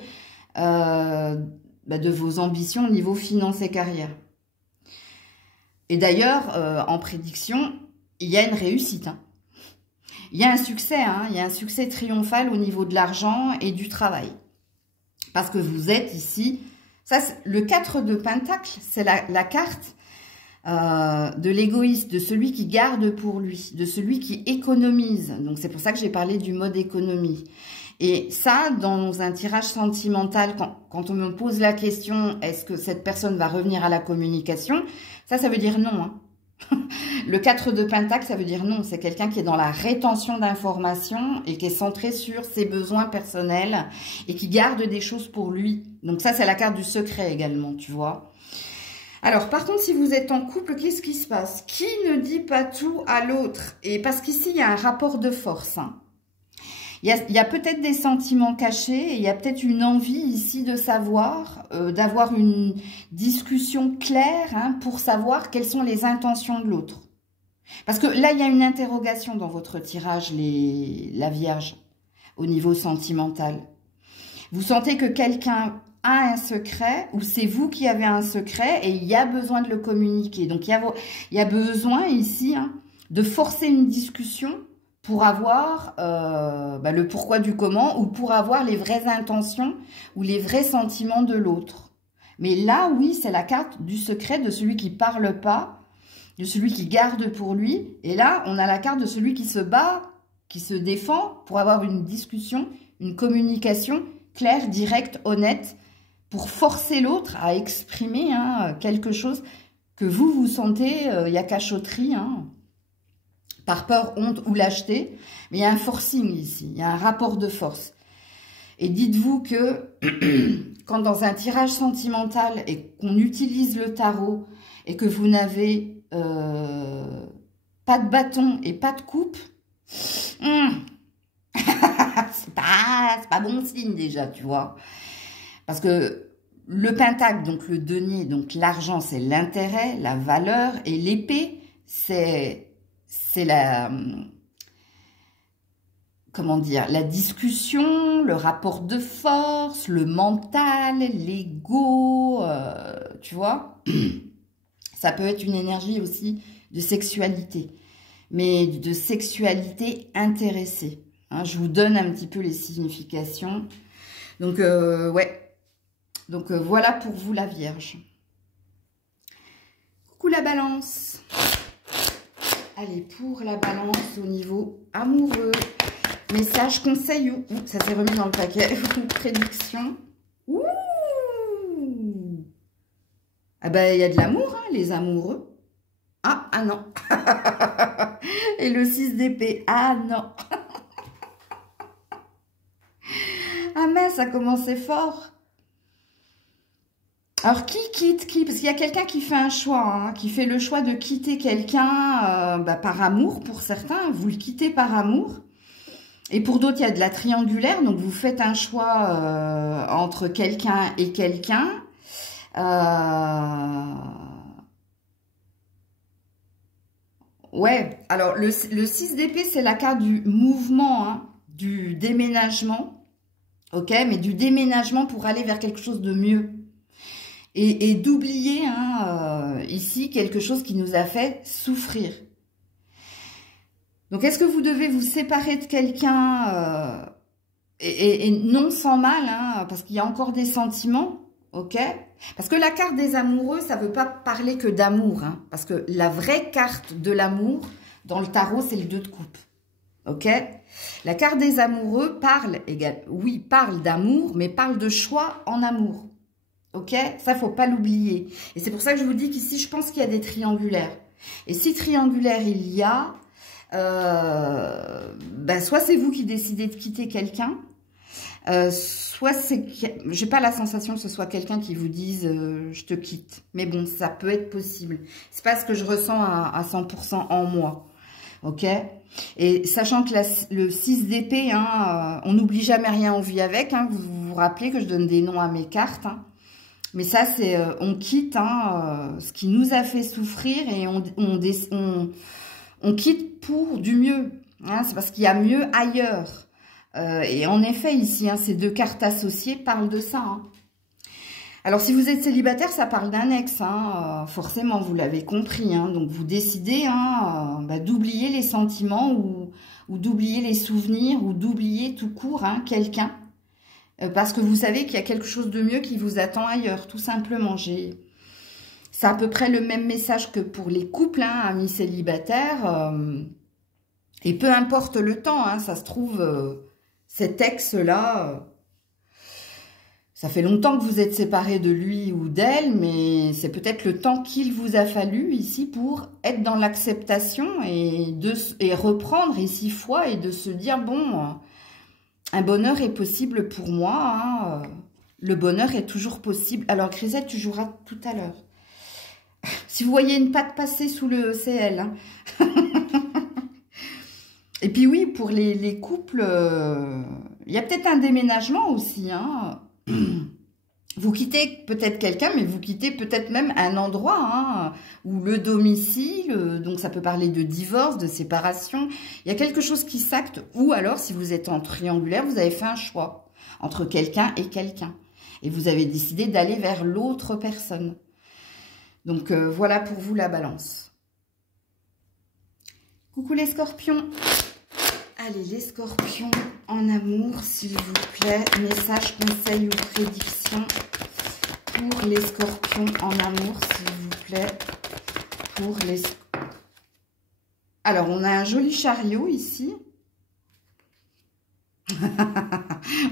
de vos ambitions au niveau finance et carrière. Et d'ailleurs, en prédiction, il y a une réussite. Hein. Il y a un succès, hein. Il y a un succès triomphal au niveau de l'argent et du travail. Parce que vous êtes ici... Ça, le 4 de Pentacle, c'est la carte de l'égoïste, de celui qui garde pour lui, de celui qui économise. Donc, c'est pour ça que j'ai parlé du mode économie. Et ça, dans un tirage sentimental, quand on me pose la question, est-ce que cette personne va revenir à la communication? Ça veut dire non. Hein. Le 4 de Pentacle, ça veut dire non. C'est quelqu'un qui est dans la rétention d'informations et qui est centré sur ses besoins personnels et qui garde des choses pour lui. Donc ça, c'est la carte du secret également, tu vois. Alors, par contre, si vous êtes en couple, qu'est-ce qui se passe? Qui ne dit pas tout à l'autre? Et parce qu'ici, il y a un rapport de force. Hein. Il y a peut-être des sentiments cachés et il y a peut-être une envie ici de savoir, d'avoir une discussion claire hein, pour savoir quelles sont les intentions de l'autre. Parce que là, il y a une interrogation dans votre tirage, la Vierge, au niveau sentimental. Vous sentez que quelqu'un a un secret ou c'est vous qui avez un secret et il y a besoin de le communiquer. Donc, il y a besoin ici hein, de forcer une discussion pour avoir le pourquoi du comment ou pour avoir les vraies intentions ou les vrais sentiments de l'autre. Mais là, oui, c'est la carte du secret de celui qui parle pas, de celui qui garde pour lui. Et là, on a la carte de celui qui se bat, qui se défend pour avoir une discussion, une communication claire, directe, honnête, pour forcer l'autre à exprimer hein, quelque chose que vous sentez, il y a cachotterie, hein, par peur, honte ou lâcheté, mais il y a un forcing ici, il y a un rapport de force. Et dites-vous que quand dans un tirage sentimental et qu'on utilise le tarot et que vous n'avez pas de bâton et pas de coupe, c'est pas bon signe déjà, tu vois. Parce que le pentacle, donc le denier, donc l'argent, c'est l'intérêt, la valeur, et l'épée, c'est la, comment dire, la discussion, le rapport de force, le mental, l'ego, tu vois. Ça peut être une énergie aussi de sexualité, mais de sexualité intéressée. Hein, je vous donne un petit peu les significations. Donc, ouais. Donc, voilà pour vous la Vierge. Coucou la Balance. Allez, pour la Balance au niveau amoureux. Message, conseil ou... ça s'est remis dans le paquet. Prédiction. Ouh. Ah ben, il y a de l'amour, hein, les amoureux. Ah non. Et le 6 d'épée. Ah non. Ah mais ça a commencé fort. Alors, qui quitte qui? Parce qu'il y a quelqu'un qui fait un choix, hein, qui fait le choix de quitter quelqu'un par amour, pour certains. Vous le quittez par amour. Et pour d'autres, il y a de la triangulaire. Donc, vous faites un choix entre quelqu'un et quelqu'un. Ouais, alors le 6 d'épée, c'est la carte du mouvement, hein, du déménagement. Ok, mais du déménagement pour aller vers quelque chose de mieux. Et d'oublier hein, ici quelque chose qui nous a fait souffrir. Donc, est-ce que vous devez vous séparer de quelqu'un et non sans mal, hein, parce qu'il y a encore des sentiments, ok? Parce que la carte des amoureux, ça ne veut pas parler que d'amour, hein, parce que la vraie carte de l'amour, dans le tarot, c'est le 2 de coupe, ok? La carte des amoureux parle, oui, parle d'amour, mais parle de choix en amour. Ok, ça, faut pas l'oublier. Et c'est pour ça que je vous dis qu'ici, je pense qu'il y a des triangulaires. Et si triangulaire il y a, soit c'est vous qui décidez de quitter quelqu'un, soit c'est... J'ai pas la sensation que ce soit quelqu'un qui vous dise je te quitte. Mais bon, ça peut être possible. C'est pas ce que je ressens à 100% en moi. Ok. Et sachant que le 6 d'épée, hein, on n'oublie jamais rien, on vit avec. Hein, vous vous rappelez que je donne des noms à mes cartes, hein. Mais ça, c'est on quitte hein, ce qui nous a fait souffrir et on quitte pour du mieux. Hein, c'est parce qu'il y a mieux ailleurs. Et en effet, ici, hein, ces deux cartes associées parlent de ça. Hein. Alors, si vous êtes célibataire, ça parle d'un ex. Hein, forcément, vous l'avez compris. Hein, donc, vous décidez hein, d'oublier les sentiments ou d'oublier les souvenirs ou d'oublier tout court hein, quelqu'un. Parce que vous savez qu'il y a quelque chose de mieux qui vous attend ailleurs, tout simplement. C'est à peu près le même message que pour les couples, hein, amis célibataires. Et peu importe le temps, hein, ça se trouve, cet ex-là, ça fait longtemps que vous êtes séparés de lui ou d'elle, mais c'est peut-être le temps qu'il vous a fallu ici pour être dans l'acceptation et reprendre ici foi et de se dire, bon... Un bonheur est possible pour moi. Hein. Le bonheur est toujours possible. Alors, Grisette, tu joueras tout à l'heure. Si vous voyez une patte passer sous le CL. Hein. Et puis oui, pour les couples, il y a peut-être un déménagement aussi. Hein. Vous quittez peut-être quelqu'un, mais vous quittez peut-être même un endroit, hein, ou le domicile, donc ça peut parler de divorce, de séparation. Il y a quelque chose qui s'acte, ou alors, si vous êtes en triangulaire, vous avez fait un choix entre quelqu'un et quelqu'un. Et vous avez décidé d'aller vers l'autre personne. Donc, voilà pour vous la balance. Coucou les scorpions. Allez, les scorpions en amour, s'il vous plaît. Messages, conseils ou prédictions pour les scorpions en amour, s'il vous plaît. Pour les... Alors, on a un joli chariot ici.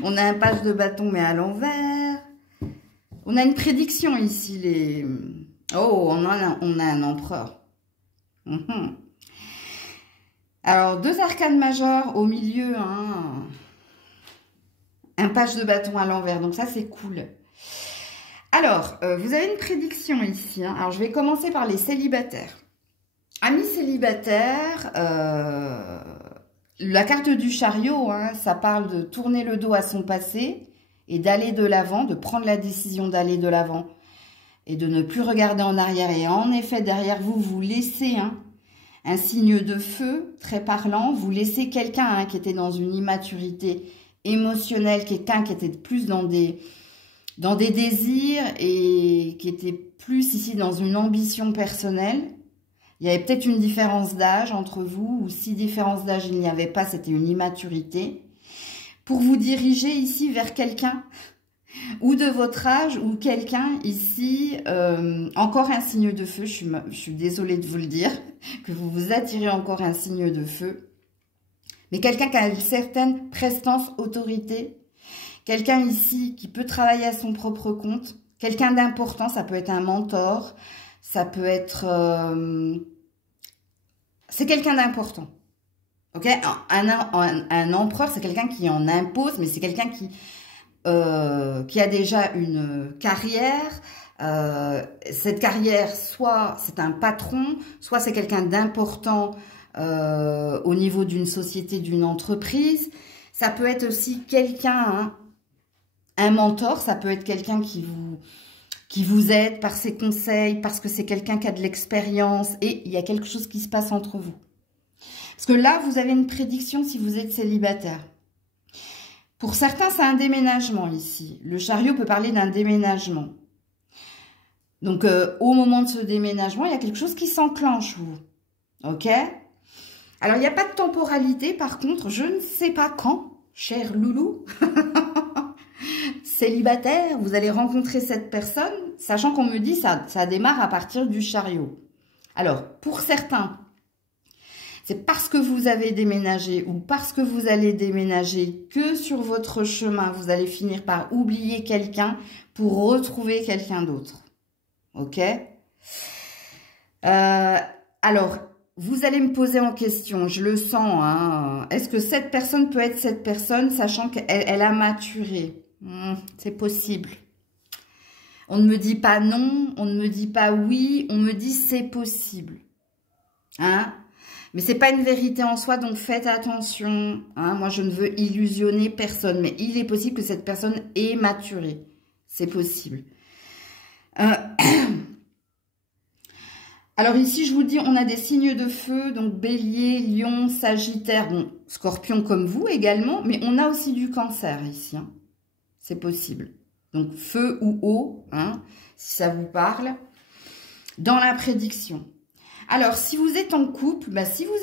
On a un page de bâton, mais à l'envers. On a une prédiction ici. Les... Oh, on a un empereur. Alors, 2 arcanes majeures au milieu, hein. Un page de bâton à l'envers, donc ça c'est cool. Alors, vous avez une prédiction ici, hein. Alors, je vais commencer par les célibataires. Amis célibataires, la carte du chariot, hein, ça parle de tourner le dos à son passé et d'aller de l'avant, de prendre la décision d'aller de l'avant et de ne plus regarder en arrière. Et en effet, derrière vous, vous laissez... Hein, un signe de feu, très parlant. Vous laissez quelqu'un hein, qui était dans une immaturité émotionnelle, quelqu'un qui était plus dans des désirs et qui était plus ici dans une ambition personnelle. Il y avait peut-être une différence d'âge entre vous, ou si différence d'âge il n'y avait pas, c'était une immaturité. Pour vous diriger ici vers quelqu'un ou de votre âge, ou quelqu'un ici, encore un signe de feu, je suis désolée de vous le dire, que vous vous attirez encore un signe de feu, mais quelqu'un qui a une certaine prestance, autorité, quelqu'un ici qui peut travailler à son propre compte, quelqu'un d'important, ça peut être un mentor, ça peut être... c'est quelqu'un d'important, ok? Un empereur, c'est quelqu'un qui en impose, mais c'est quelqu'un qui a déjà une carrière. Cette carrière, soit c'est un patron, soit c'est quelqu'un d'important au niveau d'une société, d'une entreprise. Ça peut être aussi quelqu'un, hein, un mentor, ça peut être quelqu'un qui vous aide par ses conseils, parce que c'est quelqu'un qui a de l'expérience et il y a quelque chose qui se passe entre vous. Parce que là, vous avez une prédiction si vous êtes célibataire. Pour certains, c'est un déménagement ici. Le chariot peut parler d'un déménagement. Donc, au moment de ce déménagement, il y a quelque chose qui s'enclenche, vous. OK? Alors, il n'y a pas de temporalité. Par contre, je ne sais pas quand, cher loulou, célibataire, vous allez rencontrer cette personne, sachant qu'on me dit ça démarre à partir du chariot. Alors, pour certains... C'est parce que vous avez déménagé ou parce que vous allez déménager que sur votre chemin, vous allez finir par oublier quelqu'un pour retrouver quelqu'un d'autre. OK? Alors, vous allez me poser en question, je le sens. Hein, est-ce que cette personne peut être cette personne, sachant qu'elle a maturé? C'est possible. On ne me dit pas non, on ne me dit pas oui, on me dit c'est possible. Hein? Mais c'est pas une vérité en soi, donc faites attention. Hein. Moi, je ne veux illusionner personne, mais il est possible que cette personne ait maturé. C'est possible. Alors ici, je vous dis, on a des signes de feu, donc Bélier, Lion, Sagittaire, bon, Scorpion comme vous également, mais on a aussi du Cancer ici. Hein. C'est possible. Donc feu ou eau, hein, si ça vous parle, dans la prédiction. Alors, si vous êtes en couple, bah, ça sent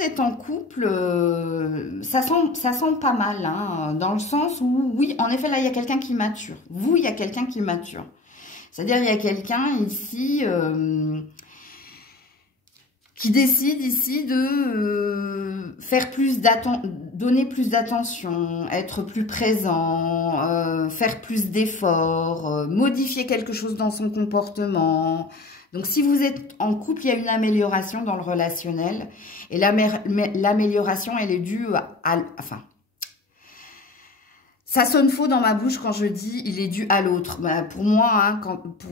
pas mal, hein, dans le sens où, oui, en effet, là, il y a quelqu'un qui mature. Vous, il y a quelqu'un qui mature. C'est-à-dire, il y a quelqu'un ici qui décide ici de donner plus d'attention, être plus présent, faire plus d'efforts, modifier quelque chose dans son comportement. Donc, si vous êtes en couple, il y a une amélioration dans le relationnel. Et l'amélioration, elle est due à... Enfin, Ça sonne faux dans ma bouche quand je dis il est dû à l'autre. Bah, pour moi, hein,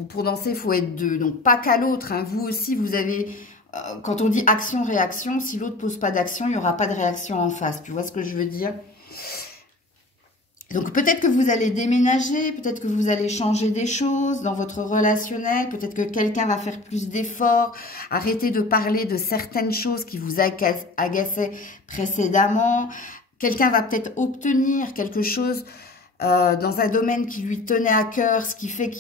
pour danser, il faut être deux. Donc, pas qu'à l'autre. Hein. Vous aussi, vous avez... quand on dit action-réaction, si l'autre pose pas d'action, il n'y aura pas de réaction en face. Tu vois ce que je veux dire? Donc, peut-être que vous allez déménager, peut-être que vous allez changer des choses dans votre relationnel, peut-être que quelqu'un va faire plus d'efforts, arrêter de parler de certaines choses qui vous agaçaient précédemment. Quelqu'un va peut-être obtenir quelque chose dans un domaine qui lui tenait à cœur, ce qui fait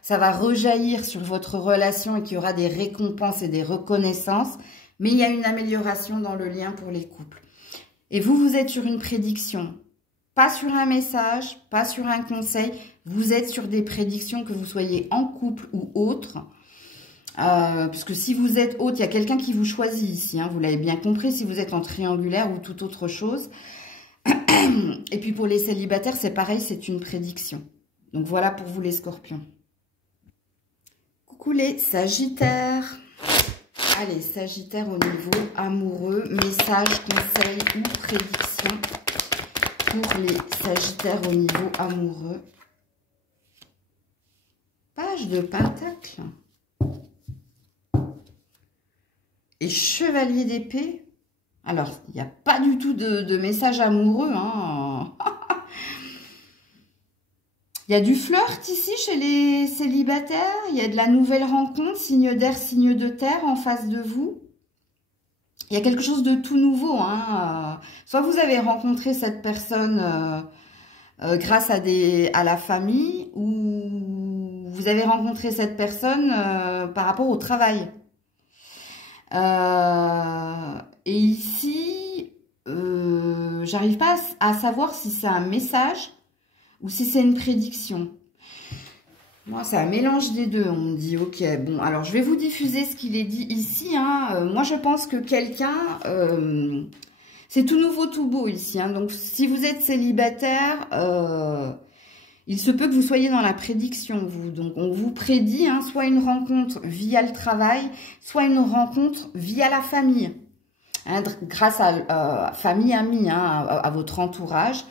ça va rejaillir sur votre relation et qu'il y aura des récompenses et des reconnaissances. Mais il y a une amélioration dans le lien pour les couples. Et vous êtes sur une prédiction. Pas sur un message, pas sur un conseil. Vous êtes sur des prédictions, que vous soyez en couple ou autre. Puisque si vous êtes autre, il y a quelqu'un qui vous choisit ici. Hein, vous l'avez bien compris, si vous êtes en triangulaire ou toute autre chose. Et puis pour les célibataires, c'est pareil, c'est une prédiction. Donc voilà pour vous les scorpions. Coucou les sagittaires. Allez, sagittaire au niveau amoureux, message, conseil ou prédiction pour les sagittaires au niveau amoureux. Page de pentacle. Et chevalier d'épée. Alors, il n'y a pas du tout de message amoureux. Hein. Il y a du flirt ici chez les célibataires. Il y a de la nouvelle rencontre, signe d'air, signe de terre en face de vous. Il y a quelque chose de tout nouveau. Hein. Soit vous avez rencontré cette personne grâce à la famille, ou vous avez rencontré cette personne par rapport au travail. Et ici, j'arrive pas à savoir si c'est un message ou si c'est une prédiction. Moi, c'est un mélange des deux. On me dit, ok, bon, alors je vais vous diffuser ce qu'il est dit ici. Hein. Moi, je pense que quelqu'un... c'est tout nouveau, tout beau ici. Hein. Donc, si vous êtes célibataire, il se peut que vous soyez dans la prédiction, vous. Donc, on vous prédit hein, soit une rencontre via le travail, soit une rencontre via la famille. Hein, grâce à famille, amis, hein, à votre entourage.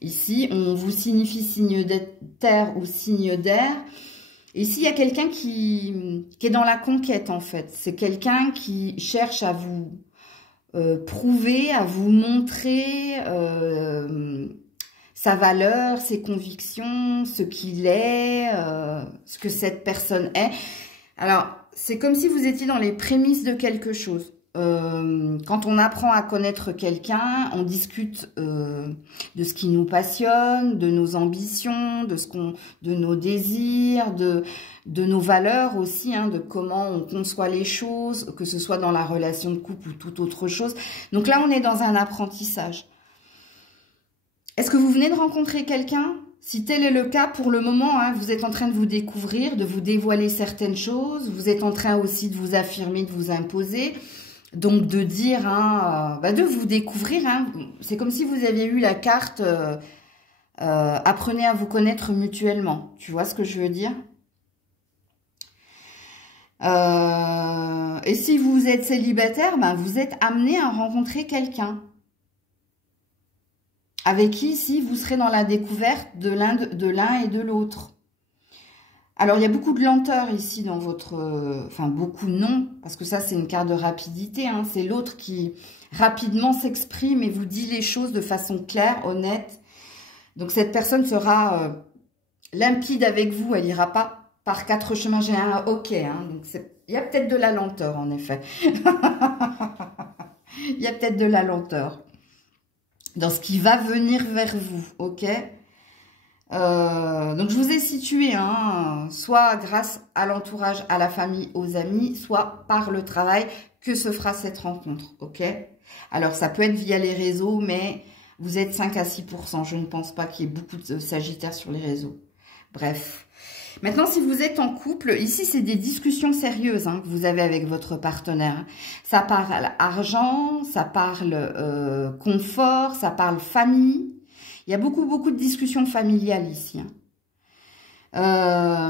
Ici, on vous signifie signe de terre ou signe d'air. Ici, il y a quelqu'un qui est dans la conquête, en fait. C'est quelqu'un qui cherche à vous prouver, à vous montrer sa valeur, ses convictions, ce qu'il est, ce que cette personne est. Alors, c'est comme si vous étiez dans les prémices de quelque chose. Quand on apprend à connaître quelqu'un, on discute de ce qui nous passionne, de nos ambitions, de nos désirs, de nos valeurs aussi, hein, de comment on conçoit les choses, que ce soit dans la relation de couple ou toute autre chose. Donc là, on est dans un apprentissage. Est-ce que vous venez de rencontrer quelqu'un? Si tel est le cas, pour le moment, hein, vous êtes en train de vous découvrir, de vous dévoiler certaines choses. Vous êtes en train aussi de vous affirmer, de vous imposer. Donc, de dire, hein, de vous découvrir. Hein, c'est comme si vous aviez eu la carte apprenez à vous connaître mutuellement. Tu vois ce que je veux dire? Et si vous êtes célibataire, vous êtes amené à rencontrer quelqu'un. Avec qui, ici, vous serez dans la découverte de l'un et de l'autre. Alors, il y a beaucoup de lenteur ici dans votre... Enfin, beaucoup non, parce que ça, c'est une carte de rapidité. Hein, c'est l'autre qui rapidement s'exprime et vous dit les choses de façon claire, honnête. Donc, cette personne sera limpide avec vous. Elle n'ira pas par quatre chemins. J'ai un OK. Hein, donc, il y a peut-être de la lenteur, en effet. Il y a peut-être de la lenteur dans ce qui va venir vers vous, ok? Donc, je vous ai situé, hein, soit grâce à l'entourage, à la famille, aux amis, soit par le travail que se fera cette rencontre, ok? Alors, ça peut être via les réseaux, mais vous êtes 5 à 6%. Je ne pense pas qu'il y ait beaucoup de Sagittaires sur les réseaux. Bref. Maintenant, si vous êtes en couple, ici, c'est des discussions sérieuses hein, que vous avez avec votre partenaire. Ça parle argent, ça parle confort, ça parle famille. Il y a beaucoup de discussions familiales ici. Hein.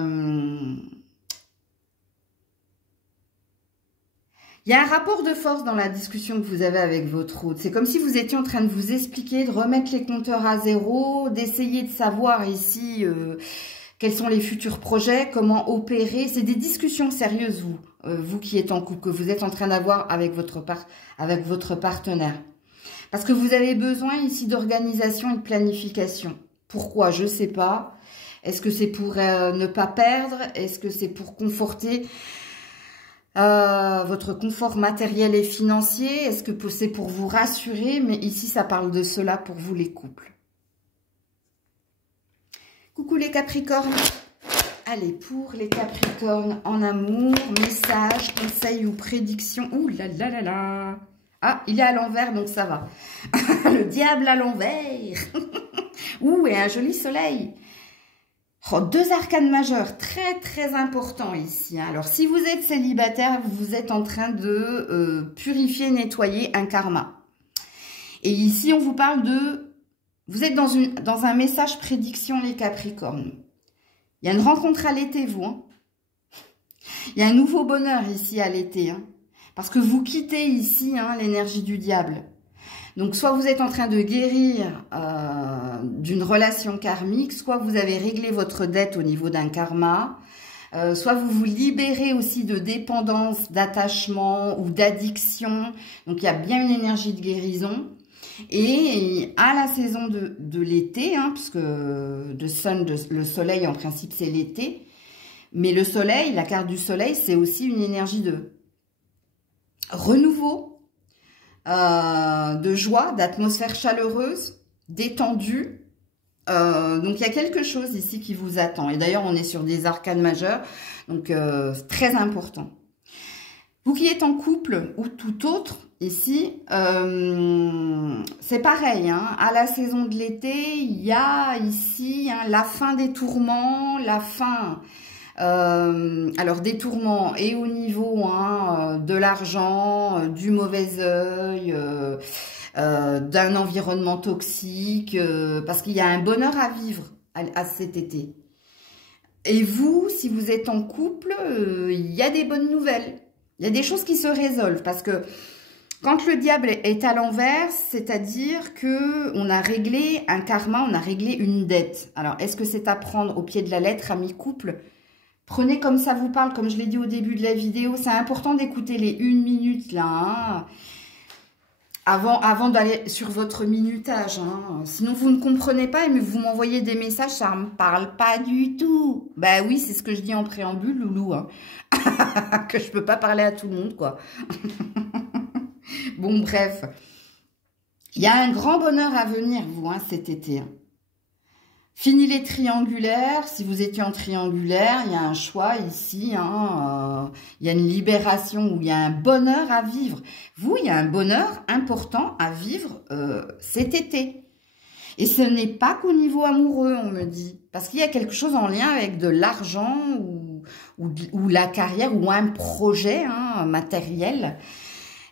Il y a un rapport de force dans la discussion que vous avez avec votre hôte. C'est comme si vous étiez en train de vous expliquer, de remettre les compteurs à zéro, d'essayer de savoir ici quels sont les futurs projets, comment opérer. C'est des discussions sérieuses, vous qui êtes en couple, que vous êtes en train d'avoir avec votre partenaire. Parce que vous avez besoin ici d'organisation et de planification. Pourquoi? Je ne sais pas. Est-ce que c'est pour ne pas perdre? Est-ce que c'est pour conforter votre confort matériel et financier? Est-ce que c'est pour vous rassurer? Mais ici, ça parle de cela pour vous les couples. Coucou les Capricornes. Allez, pour les Capricornes en amour, message, conseil ou prédiction. Ouh là là là là. Ah, il est à l'envers, donc ça va. Le diable à l'envers. Ouh, et un joli soleil. Oh, 2 arcanes majeures, très très importants ici. Alors, si vous êtes célibataire, vous êtes en train de purifier, nettoyer un karma. Et ici, on vous parle de... Vous êtes dans un message prédiction, les Capricornes. Il y a une rencontre à l'été, vous. Hein. Il y a un nouveau bonheur ici à l'été. Hein. Parce que vous quittez ici l'énergie du diable. Donc, soit vous êtes en train de guérir d'une relation karmique, soit vous avez réglé votre dette au niveau d'un karma, soit vous vous libérez aussi de dépendance, d'attachement ou d'addiction. Donc, il y a bien une énergie de guérison. Et à la saison de l'été, puisque le soleil, en principe, c'est l'été. Mais le soleil, la carte du soleil, c'est aussi une énergie de renouveau, de joie, d'atmosphère chaleureuse, détendue. Donc, il y a quelque chose ici qui vous attend. Et d'ailleurs, on est sur des arcanes majeures, donc c'est très important. Vous qui êtes en couple ou tout autre, ici, c'est pareil. À la saison de l'été, il y a ici la fin des tourments, la fin... alors des tourments et au niveau de l'argent, du mauvais œil, d'un environnement toxique, parce qu'il y a un bonheur à vivre à cet été. Et vous, si vous êtes en couple, il y a des bonnes nouvelles. Il y a des choses qui se résolvent parce que quand le diable est à l'envers, c'est-à-dire que on a réglé un karma, on a réglé une dette. Alors, est-ce que c'est à prendre au pied de la lettre, amis couple? Prenez comme ça vous parle, comme je l'ai dit au début de la vidéo. C'est important d'écouter les 1 minute là, avant d'aller sur votre minutage. Sinon, vous ne comprenez pas et vous m'envoyez des messages, ça ne me parle pas du tout. Bah oui, c'est ce que je dis en préambule, loulou. Que je peux pas parler à tout le monde, quoi. Bon, bref. Il y a un grand bonheur à venir, vous, cet été. Fini les triangulaires. Si vous étiez en triangulaire, il y a un choix ici. Il y a une libération, où il y a un bonheur à vivre. Vous, il y a un bonheur important à vivre cet été. Et ce n'est pas qu'au niveau amoureux, on me dit. Parce qu'il y a quelque chose en lien avec de l'argent ou la carrière ou un projet matériel.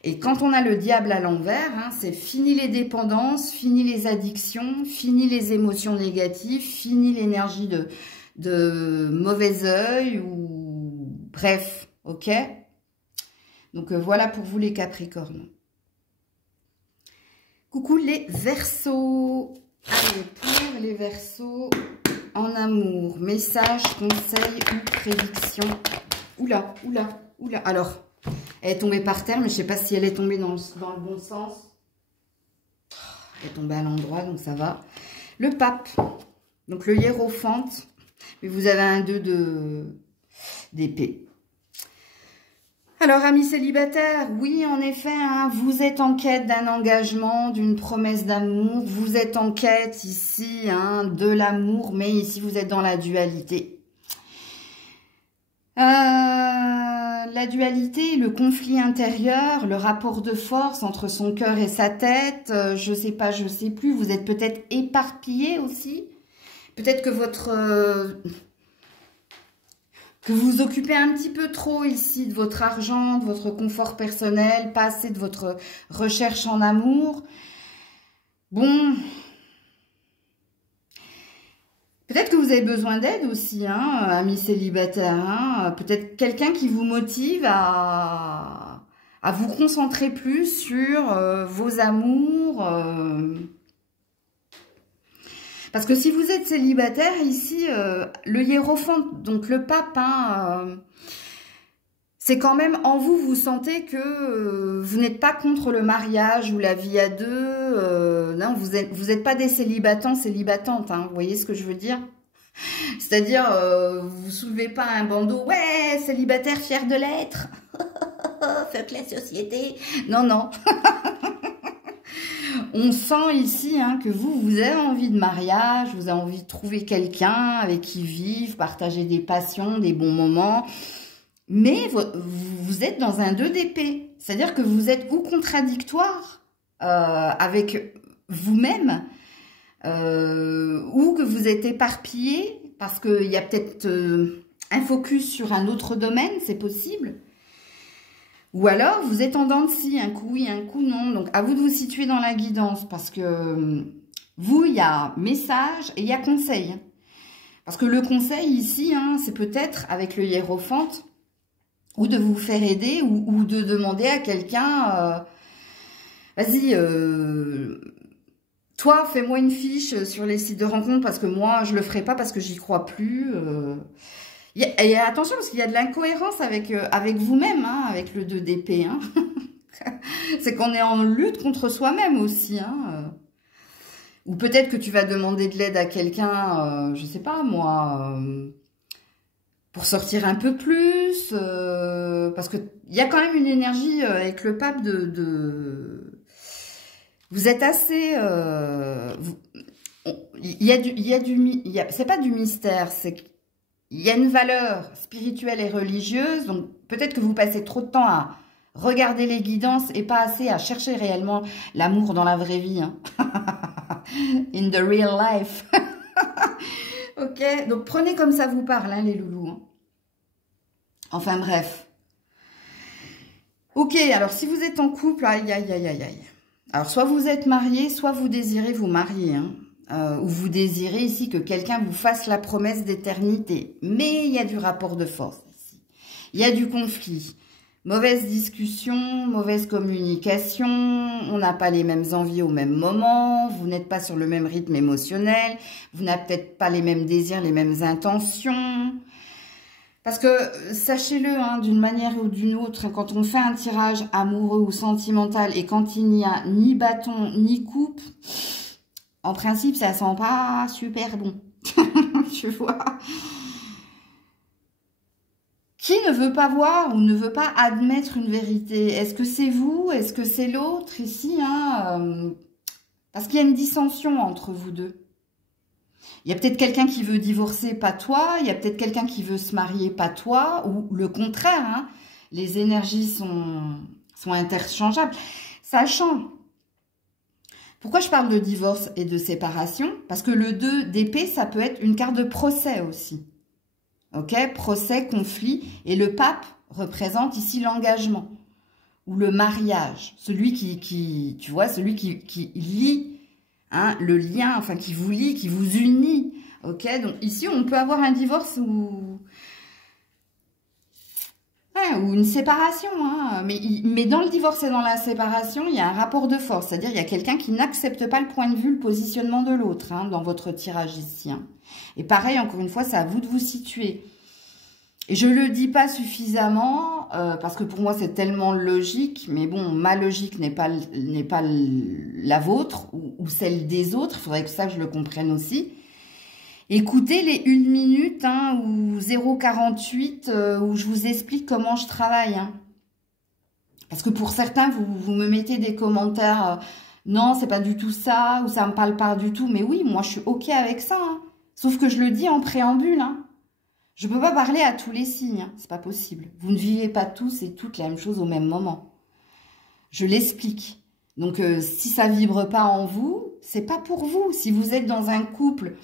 Et quand on a le diable à l'envers, c'est fini les dépendances, fini les addictions, fini les émotions négatives, fini l'énergie de mauvais œil ou bref, ok? Donc voilà pour vous les Capricornes. Coucou les Verseaux. Allez, pour les Verseaux en amour, message, conseil ou prédiction. Oula, oula, oula. Alors... Elle est tombée par terre, mais je ne sais pas si elle est tombée dans le bon sens. Elle est tombée à l'endroit, donc ça va. Le pape, donc le hiérophante, mais vous avez un 2 d'épée. Alors, amis célibataires, oui, en effet, vous êtes en quête d'un engagement, d'une promesse d'amour. Vous êtes en quête ici de l'amour, mais ici, vous êtes dans la dualité. La dualité, le conflit intérieur, le rapport de force entre son cœur et sa tête, je sais pas, je sais plus, vous êtes peut-être éparpillé aussi. Peut-être que que vous occupez un petit peu trop ici de votre argent, de votre confort personnel, pas assez de votre recherche en amour. Bon... Peut-être que vous avez besoin d'aide aussi, amis célibataires. Peut-être quelqu'un qui vous motive à à vous concentrer plus sur vos amours. Parce que si vous êtes célibataire, ici, le hiérophante, donc le pape, hein, c'est quand même en vous, vous sentez que vous n'êtes pas contre le mariage ou la vie à deux. Non, vous êtes pas des célibatantes, hein, vous voyez ce que je veux dire? C'est-à-dire, vous soulevez pas un bandeau, ouais, célibataire fier de l'être, fuck la société. Non, non. On sent ici hein, que vous avez envie de mariage, vous avez envie de trouver quelqu'un avec qui vivre, partager des passions, des bons moments. Mais vous êtes dans un 2 d'épée. C'est-à-dire que vous êtes ou contradictoire avec vous-même, ou que vous êtes éparpillé parce qu'il y a peut-être un focus sur un autre domaine, c'est possible. Ou alors, vous êtes en dents de scie, un coup oui, un coup non. Donc, à vous de vous situer dans la guidance parce que vous, il y a message et il y a conseil. Parce que le conseil ici, hein, c'est peut-être avec le hiérophante ou de vous faire aider ou de demander à quelqu'un, vas-y, toi, fais-moi une fiche sur les sites de rencontres parce que moi, je le ferai pas parce que j'y crois plus. Et attention, parce qu'il y a de l'incohérence avec vous-même, hein, avec le 2 d'épée. Hein. C'est qu'on est en lutte contre soi-même aussi. Hein. Ou peut-être que tu vas demander de l'aide à quelqu'un, je sais pas moi, pour sortir un peu plus. Parce qu'il y a quand même une énergie avec le pape Vous êtes assez... c'est pas du mystère, c'est il y a une valeur spirituelle et religieuse, donc peut-être que vous passez trop de temps à regarder les guidances et pas assez à chercher réellement l'amour dans la vraie vie. Hein. In the real life. Ok, donc prenez comme ça vous parle, hein, les loulous. Hein. Enfin bref. Ok, alors si vous êtes en couple, aïe, aïe, aïe, aïe, aïe. Alors soit vous êtes marié, soit vous désirez vous marier, hein. Ou vous désirez ici que quelqu'un vous fasse la promesse d'éternité. Mais il y a du rapport de force ici. Il y a du conflit. Mauvaise discussion, mauvaise communication, on n'a pas les mêmes envies au même moment, vous n'êtes pas sur le même rythme émotionnel, vous n'avez peut-être pas les mêmes désirs, les mêmes intentions. Parce que, sachez-le, hein, d'une manière ou d'une autre, quand on fait un tirage amoureux ou sentimental et quand il n'y a ni bâton ni coupe... En principe, ça sent pas super bon. Tu vois. Qui ne veut pas voir ou ne veut pas admettre une vérité? Est-ce que c'est vous? Est-ce que c'est l'autre ici hein Parce qu'il y a une dissension entre vous deux. Il y a peut-être quelqu'un qui veut divorcer, pas toi. Il y a peut-être quelqu'un qui veut se marier, pas toi. Ou le contraire. Hein. Les énergies sont interchangeables. Sachant... Pourquoi je parle de divorce et de séparation? Parce que le 2 d'épée, ça peut être une carte de procès aussi. Ok? Procès, conflit. Et le pape représente ici l'engagement. Ou le mariage. Celui tu vois, celui qui lie, hein, le lien, enfin qui vous lie, qui vous unit. Ok? Donc ici, on peut avoir un divorce ou une séparation, hein. Mais dans le divorce et dans la séparation, il y a un rapport de force, c'est-à-dire il y a quelqu'un qui n'accepte pas le point de vue, le positionnement de l'autre, hein, dans votre tirage ici. Hein. Et pareil, encore une fois, c'est à vous de vous situer. Et je le dis pas suffisamment, parce que pour moi c'est tellement logique, mais bon, ma logique n'est pas la vôtre ou celle des autres, il faudrait que ça je le comprenne aussi. Écoutez les 1 minute hein, ou 0,48 où je vous explique comment je travaille. Hein. Parce que pour certains, vous me mettez des commentaires non, c'est pas du tout ça, ou ça me parle pas du tout. Mais oui, moi, je suis OK avec ça. Hein. Sauf que je le dis en préambule. Hein. Je peux pas parler à tous les signes. Hein. C'est pas possible. Vous ne vivez pas tous et toutes la même chose au même moment. Je l'explique. Donc, si ça vibre pas en vous, c'est pas pour vous. Si vous êtes dans un couple...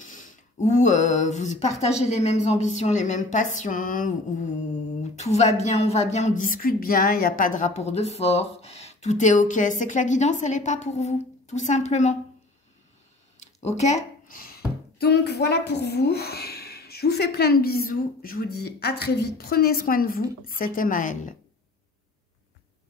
où vous partagez les mêmes ambitions, les mêmes passions, où tout va bien, on discute bien, il n'y a pas de rapport de force, tout est OK. C'est que la guidance, elle n'est pas pour vous, tout simplement. OK? Donc, voilà pour vous. Je vous fais plein de bisous. Je vous dis à très vite. Prenez soin de vous. C'était Maëlle.